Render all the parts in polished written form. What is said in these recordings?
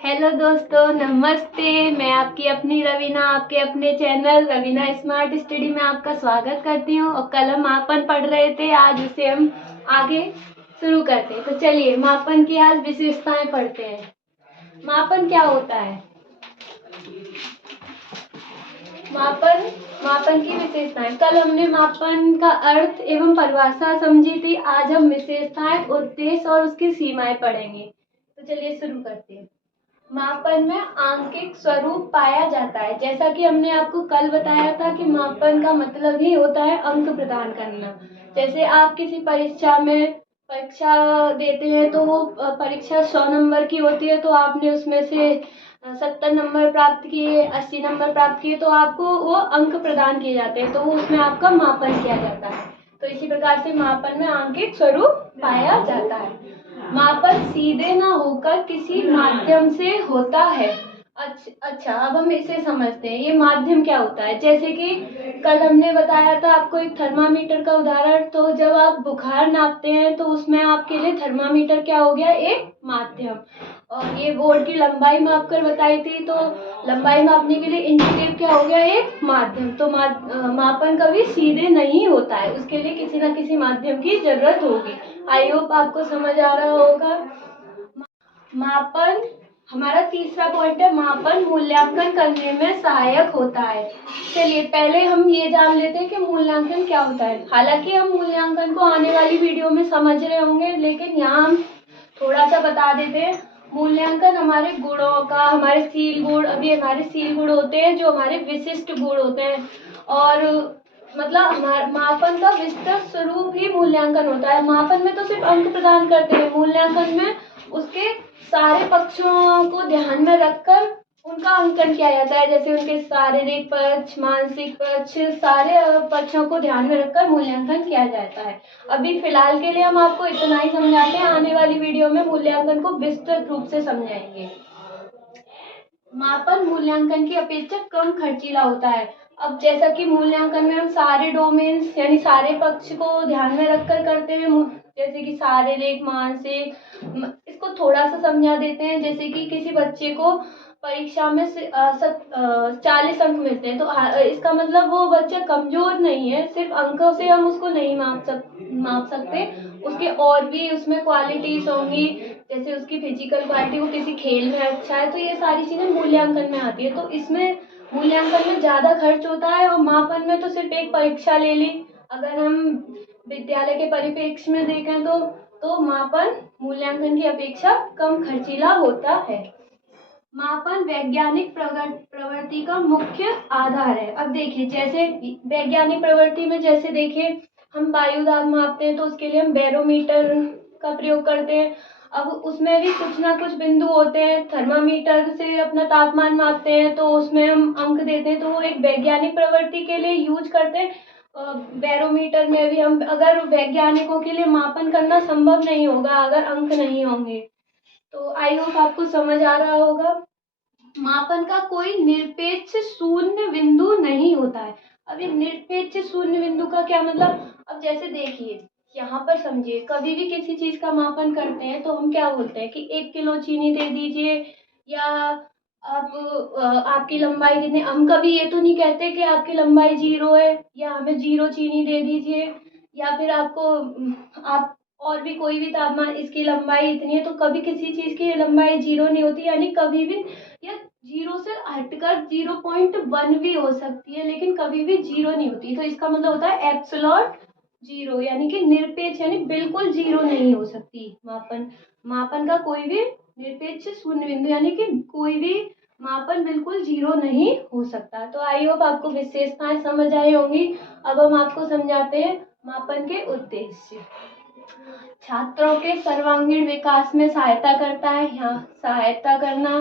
Hello दोस्तों, नमस्ते। मैं आपकी अपनी रवीना, आपके अपने चैनल रवीना स्मार्ट स्टडी में आपका स्वागत करती हूँ। और कल हम मापन पढ़ रहे थे, आज उसे हम आगे शुरू करते हैं। तो चलिए मापन की आज विशेषताएं पढ़ते हैं। मापन क्या होता है? मापन मापन की विशेषताएं। कल हमने मापन का अर्थ एवं परिभाषा समझी थी। आज हम विशेषताएं, उद्देश्य और उसकी सीमाएं पढ़ेंगे। तो चलिए शुरू करते हैं। मापन में आंकिक स्वरूप पाया जाता है। जैसा कि हमने आपको कल बताया था कि मापन का मतलब ही होता है अंक प्रदान करना। जैसे आप किसी परीक्षा देते हैं तो वो परीक्षा 100 नंबर की होती है, तो आपने उसमें से 70 नंबर प्राप्त किए, 80 नंबर प्राप्त किए, तो आपको वो अंक प्रदान किए जाते हैं, तो वो उसमें आपका मापन किया जाता है। तो इसी प्रकार से मापन में आंकिक स्वरूप पाया जाता है। मापन सीधे ना होकर किसी माध्यम से होता है। अच्छा, अब हम इसे समझते हैं। ये माध्यम क्या होता है? जैसे कि कल हमने बताया था आपको एक थर्मामीटर का उदाहरण। तो जब आप बुखार नापते हैं तो उसमें आपके लिए थर्मामीटर क्या हो गया? एक माध्यम। और ये बोर्ड की लंबाई मापकर बताई थी, तो लंबाई मापने के लिए इंच टेप क्या हो गया? एक माध्यम। तो मापन कभी सीधे नहीं होता है, उसके लिए किसी न किसी माध्यम की जरूरत होगी। आई होप आपको समझ आ रहा होगा। मापन, हमारा तीसरा पॉइंट है, मापन मूल्यांकन करने में सहायक होता है। चलिए पहले हम ये जान लेते हैं कि मूल्यांकन क्या होता है। हालांकि हम मूल्यांकन को आने वाली वीडियो में समझ रहे होंगे, लेकिन यहाँ हम थोड़ा सा बता देते हैं। मूल्यांकन हमारे गुणों का, हमारे सील गुण, अभी हमारे सील गुण होते हैं जो हमारे विशिष्ट गुण होते हैं। और मतलब मापन का विस्तृत स्वरूप ही मूल्यांकन होता है। मापन में तो सिर्फ अंक प्रदान करते हैं, मूल्यांकन में उसके सारे पक्षों को ध्यान में रखकर उनका अंकन किया जाता है। जैसे उनके शारीरिक पक्ष, मानसिक पक्ष, सारे पक्षों को ध्यान में रखकर मूल्यांकन किया जाता है। अभी फिलहाल के लिए हम आपको इतना ही समझाते हैं, आने वाली वीडियो में मूल्यांकन को विस्तृत रूप से समझाएंगे। मापन मूल्यांकन की अपेक्षा कम खर्चीला होता है। अब जैसा कि मूल्यांकन में हम सारे डोमेन्स यानी सारे पक्ष को ध्यान में रखकर करते हैं, जैसे कि शारीरिक, मानसिक। इसको थोड़ा सा समझा देते हैं। जैसे कि किसी बच्चे को परीक्षा में 40 अंक मिलते हैं, तो इसका मतलब वो बच्चा कमजोर नहीं है। सिर्फ अंकों से हम उसको नहीं माप सकते। उसके और भी उसमें क्वालिटीज होंगी, जैसे उसकी फिजिकल क्वालिटी, वो किसी खेल में अच्छा है, तो ये सारी चीजें मूल्यांकन में आती है। तो इसमें मूल्यांकन में ज्यादा खर्च होता है, और मापन में तो सिर्फ एक परीक्षा ले ली। अगर हम विद्यालय के परिप्रेक्ष्य में देखें तो मापन मूल्यांकन की अपेक्षा कम खर्चीला होता है। मापन वैज्ञानिक प्रवृत्ति का मुख्य आधार है। अब देखिए, जैसे वैज्ञानिक प्रवृत्ति में जैसे देखिए, हम वायु दाब मापते हैं तो उसके लिए हम बैरोमीटर का प्रयोग करते हैं। अब उसमें भी कुछ ना कुछ बिंदु होते हैं। थर्मामीटर से अपना तापमान मापते हैं तो उसमें हम अंक देते हैं, तो वो एक वैज्ञानिक प्रवृत्ति के लिए यूज करते हैं। बैरोमीटर में भी हम, अगर वैज्ञानिकों के लिए मापन करना संभव नहीं होगा अगर अंक नहीं होंगे। तो आई होप आपको समझ आ रहा होगा। मापन का कोई निरपेक्ष शून्य बिंदु नहीं होता है। अब ये निरपेक्ष शून्य बिंदु का क्या मतलब? अब जैसे देखिए, यहाँ पर समझिए, कभी भी किसी चीज का मापन करते हैं तो हम क्या बोलते हैं कि 1 किलो चीनी दे दीजिए, या आप आपकी लंबाई कितनी। हम कभी ये तो नहीं कहते कि आपकी लंबाई 0 है या हमें 0 चीनी दे दीजिए, या फिर आपको आप और भी कोई भी तापमान, इसकी लंबाई इतनी है। तो कभी किसी चीज की लंबाई 0 नहीं होती, यानी कभी भी, या 0 से हटकर 0.1 भी हो सकती है, लेकिन कभी भी 0 नहीं होती। तो इसका मतलब होता है एब्सोल्यूट 0, यानी कि निरपेक्ष, यानी बिल्कुल 0 नहीं हो सकती। मापन का कोई भी निरपेक्ष शून्य बिंदु, यानी कि कोई भी मापन बिल्कुल 0 नहीं हो सकता। तो आई होप आपको विशेषताएं समझ आई होंगी। अब हम आपको समझाते हैं मापन के उद्देश्य। छात्रों के सर्वांगीण विकास में सहायता करता है। यहाँ सहायता करना,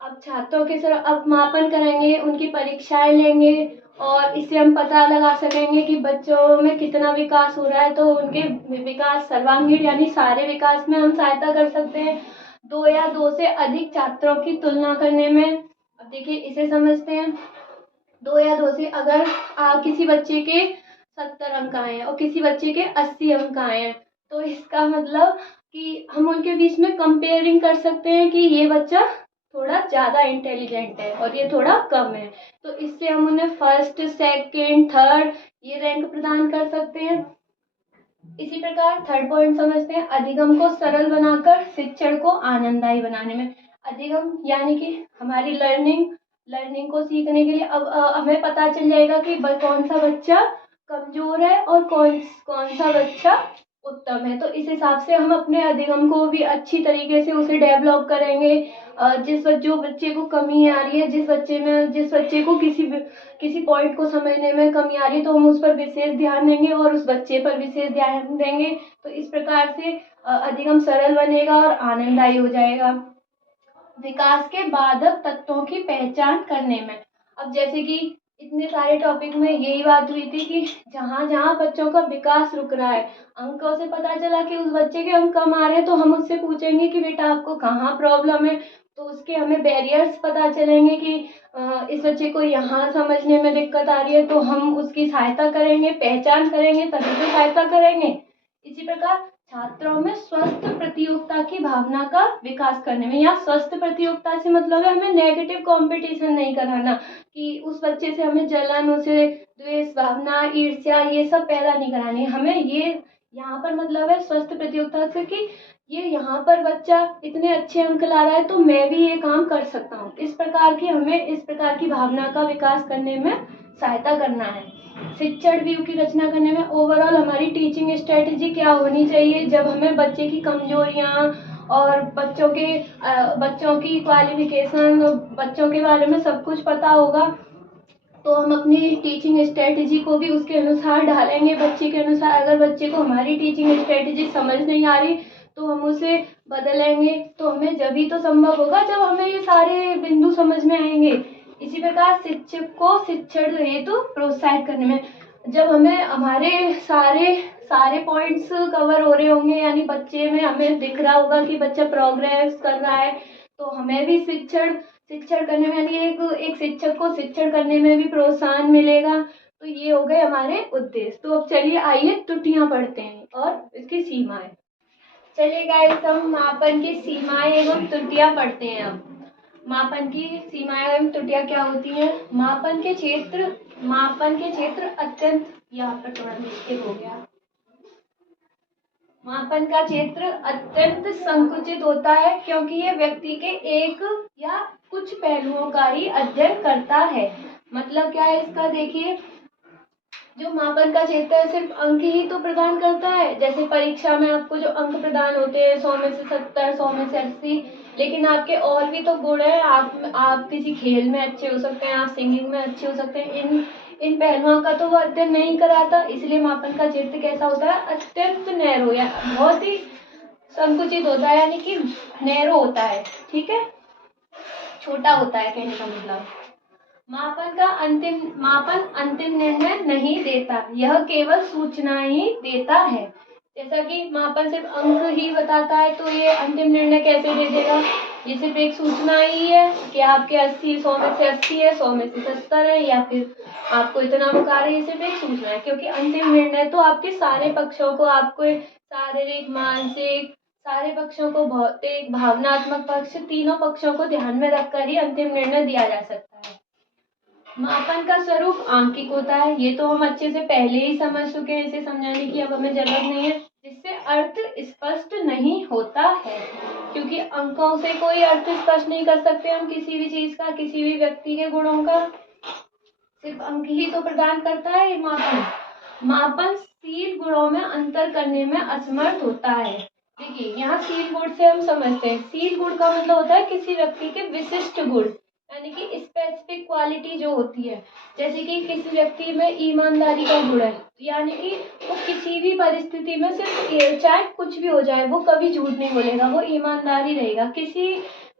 अब छात्रों के सर अब मापन करेंगे, उनकी परीक्षाएं लेंगे, और इससे हम पता लगा सकेंगे कि बच्चों में कितना विकास हो रहा है। तो उनके विकास, सर्वांगीण यानी सारे विकास में हम सहायता कर सकते हैं। 2 या 2 से अधिक छात्रों की तुलना करने में। अब देखिए, इसे समझते हैं। 2 या 2 से, अगर किसी बच्चे के 70 अंक आए हैं और किसी बच्चे के 80 अंक आए हैं, तो इसका मतलब कि हम उनके बीच में कंपेयरिंग कर सकते हैं कि ये बच्चा थोड़ा ज़्यादा इंटेलिजेंट है और ये थोड़ा कम है, तो इससे हम उन्हें फर्स्ट, सेकंड, थर्ड ये रैंक प्रदान कर सकते हैं। इसी प्रकार थर्ड पॉइंट समझते हैं, अधिगम को सरल बनाकर शिक्षण को आनंददायी बनाने में। अधिगम यानी कि हमारी लर्निंग को सीखने के लिए अब हमें पता चल जाएगा कि कौन सा बच्चा कमजोर है और कौन कौन सा बच्चा उत्तम है। तो इस हिसाब से हम अपने अधिगम को भी अच्छी तरीके से उसे डेवलप करेंगे। जो बच्चे को कमी आ रही है, जिस बच्चे को किसी पॉइंट को समझने में कमी आ रही है, तो हम उस पर विशेष ध्यान देंगे और उस बच्चे पर विशेष ध्यान देंगे। तो इस प्रकार से अधिगम सरल बनेगा और आनंददायी हो जाएगा। विकास के बाधक तत्वों की पहचान करने में, अब जैसे कि इतने सारे टॉपिक में यही बात हुई थी कि जहाँ जहाँ बच्चों का विकास रुक रहा है, अंकों से पता चला कि उस बच्चे के अंक कम आ रहे हैं, तो हम उससे पूछेंगे कि बेटा आपको कहाँ प्रॉब्लम है, तो उसके हमें बैरियर्स पता चलेंगे कि इस बच्चे को यहाँ समझने में दिक्कत आ रही है, तो हम उसकी सहायता करेंगे, पहचान करेंगे, तभी तो सहायता करेंगे। इसी प्रकार छात्रों में स्वस्थ प्रतियोगिता की भावना का विकास करने में, या स्वस्थ प्रतियोगिता से मतलब है हमें नेगेटिव कंपटीशन नहीं कराना कि उस बच्चे से हमें जलन, उसे द्वेष भावना, ईर्ष्या ये सब पैदा नहीं करानी। हमें ये यहाँ पर मतलब है स्वस्थ प्रतियोगिता से कि ये यहाँ पर बच्चा इतने अच्छे अंक ला रहा है तो मैं भी ये काम कर सकता हूँ, इस प्रकार की भावना का विकास करने में सहायता करना है। शिक्षण व्यू की रचना करने में ओवरऑल हमारी टीचिंग स्ट्रेटजी क्या होनी चाहिए, जब हमें बच्चे की कमजोरियाँ और बच्चों की क्वालिफिकेशन, बच्चों के बारे में सब कुछ पता होगा, तो हम अपनी टीचिंग स्ट्रेटजी को भी उसके अनुसार ढालेंगे, बच्चे के अनुसार। अगर बच्चे को हमारी टीचिंग स्ट्रेटजी समझ नहीं आ रही तो हम उसे बदलेंगे, तो हमें जब तो संभव होगा जब हमें ये सारे बिंदु समझ में आएंगे। इसी प्रकार शिक्षक को शिक्षण हेतु प्रोत्साहित करने में, जब हमें हमारे सारे पॉइंट्स कवर हो रहे होंगे, यानी बच्चे में हमें दिख रहा होगा कि बच्चा प्रोग्रेस कर रहा है, तो हमें भी शिक्षण करने में, यानी एक शिक्षक को शिक्षण करने में भी प्रोत्साहन मिलेगा। तो ये हो गए हमारे उद्देश्य। तो अब चलिए आइए त्रुटियां पढ़ते हैं और इसकी सीमाएं। चलिए गाइस, हम मापन की सीमाएं एवं त्रुटियां पढ़ते हैं। अब मापन की सीमाएं एवं त्रुटियां क्या होती हैं। मापन के क्षेत्र अत्यंत, यहाँ पर थोड़ा मिस्टेक हो गया, मापन का क्षेत्र अत्यंत संकुचित होता है क्योंकि ये व्यक्ति के एक या कुछ पहलुओं का ही अध्ययन करता है। मतलब क्या है इसका, देखिए, जो मापन का क्षेत्र है सिर्फ अंक ही तो प्रदान करता है। जैसे परीक्षा में आपको जो अंक प्रदान होते हैं 100 में से 70, 100 में से 80, लेकिन आपके और भी तो गुण है। आप किसी खेल में अच्छे हो सकते हैं, आप सिंगिंग में अच्छे हो सकते हैं। इन पहलुओं का तो वो अध्ययन नहीं कराता, इसलिए मापन का क्षेत्र कैसा होता है, अत्यंत नैरो या बहुत ही संकुचित होता है, यानी कि नैरो होता है। ठीक है, छोटा होता है कहने का मतलब। मापन अंतिम निर्णय नहीं देता, यह केवल सूचना ही देता है। जैसा कि मापन सिर्फ अंक ही बताता है, तो ये अंतिम निर्णय कैसे दे देगा, ये सिर्फ एक सूचना ही है कि आपके 100 में से 80 है, 100 में से 70 है, या फिर आपको इतना बुखार है, ये सिर्फ एक सूचना है। क्योंकि अंतिम निर्णय तो आपके सारे पक्षों को, आपको शारीरिक, मानसिक, सारे पक्षों को, भौतिक, भावनात्मक पक्ष, तीनों पक्षों को ध्यान में रखकर ही अंतिम निर्णय दिया जा सकता है। मापन का स्वरूप आंकिक होता है, ये तो हम अच्छे से पहले ही समझ चुके हैं, इसे समझाने की अब हमें जरूरत नहीं है। जिससे अर्थ स्पष्ट नहीं होता है, क्योंकि अंकों से कोई अर्थ स्पष्ट नहीं कर सकते हम किसी भी चीज का, किसी भी व्यक्ति के गुणों का, सिर्फ अंक ही तो प्रदान करता है मापन शील गुणों में अंतर करने में असमर्थ होता है। देखिए, यहाँ शील गुण से हम समझते हैं, शील गुण का मतलब होता है किसी व्यक्ति के विशिष्ट गुण, यानी कि स्पेसिफिक क्वालिटी जो होती है। जैसे कि किसी व्यक्ति में ईमानदारी का गुण है, यानी कि वो किसी भी परिस्थिति में सिर्फ चाहे कुछ भी हो जाए वो कभी झूठ नहीं बोलेगा, वो ईमानदारी रहेगा। किसी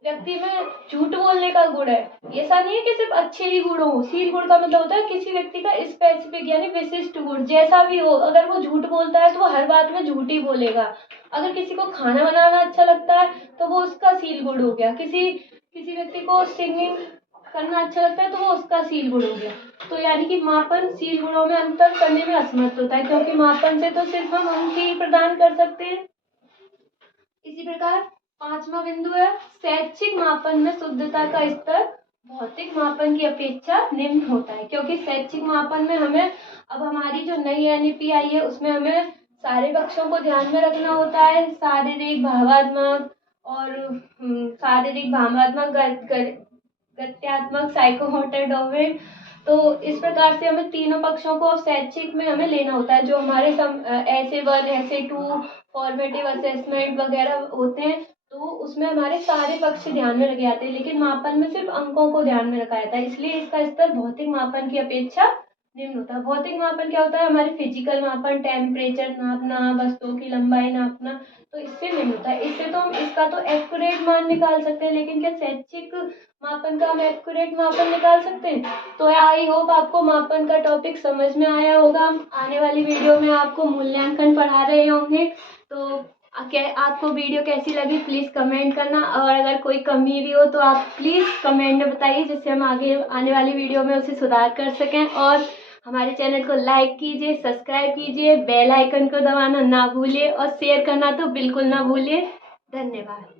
व्यक्ति में झूठ बोलने का गुण है, ऐसा नहीं है कि सिर्फ अच्छे ही गुण हो। शील गुण का मतलब होता है किसी व्यक्ति का स्पेसिफिक यानी विशिष्ट गुण, जैसा भी हो, अगर वो झूठ बोलता है तो वो हर बात में झूठ ही बोलेगा। अगर किसी को खाना बनाना अच्छा लगता है तो वो उसका शील गुण हो गया। किसी व्यक्ति को सिंगिंग करना अच्छा लगता है तो वो उसका सील गुण हो गया। तो यानी कि मापन सील गुणों में अंतर करने में असमर्थ होता है, क्योंकि मापन से तो सिर्फ हम अंक ही प्रदान कर सकते हैं। इसी प्रकार 5वां बिंदु है, शैक्षिक मापन में शुद्धता का स्तर भौतिक मापन की अपेक्षा निम्न होता है, क्योंकि शैक्षिक मापन में हमें, अब हमारी जो नई एनईपी आई है उसमें हमें सारे पक्षों को ध्यान में रखना होता है, शारीरिक, भावात्मक और गत्यात्मक, साइकोमोटर डोमेन। तो इस प्रकार से हमें तीनों पक्षों को शैक्षिक में हमें लेना होता है। जो हमारे ऐसे 1, ऐसे 2 फॉर्मेटिव असेसमेंट वगैरह होते हैं, तो उसमें हमारे सारे पक्ष ध्यान में रखे जाते हैं, लेकिन मापन में सिर्फ अंकों को ध्यान में रखा जाता है, इसलिए इसका स्तर भौतिक मापन की अपेक्षा निम्न होता है। भौतिक मापन क्या होता है? हमारे फिजिकल मापन, टेम्परेचर नापना, वस्तुओं की लंबाई नापना, तो इससे निम्न होता है। इससे तो हम इसका तो एक्यूरेट मान निकाल सकते हैं, लेकिन क्या शैक्षिक मापन का हम एक्यूरेट मापन निकाल सकते हैं? तो आई होप आपको मापन का टॉपिक समझ में आया होगा। हम आने वाली वीडियो में आपको मूल्यांकन पढ़ा रहे होंगे। तो आपको वीडियो कैसी लगी प्लीज़ कमेंट करना, और अगर कोई कमी भी हो तो आप प्लीज़ कमेंट में बताइए, जिससे हम आगे आने वाली वीडियो में उसे सुधार कर सकें। और हमारे चैनल को लाइक कीजिए, सब्सक्राइब कीजिए, बेल आइकन को दबाना ना भूलिए और शेयर करना तो बिल्कुल ना भूलिए। धन्यवाद।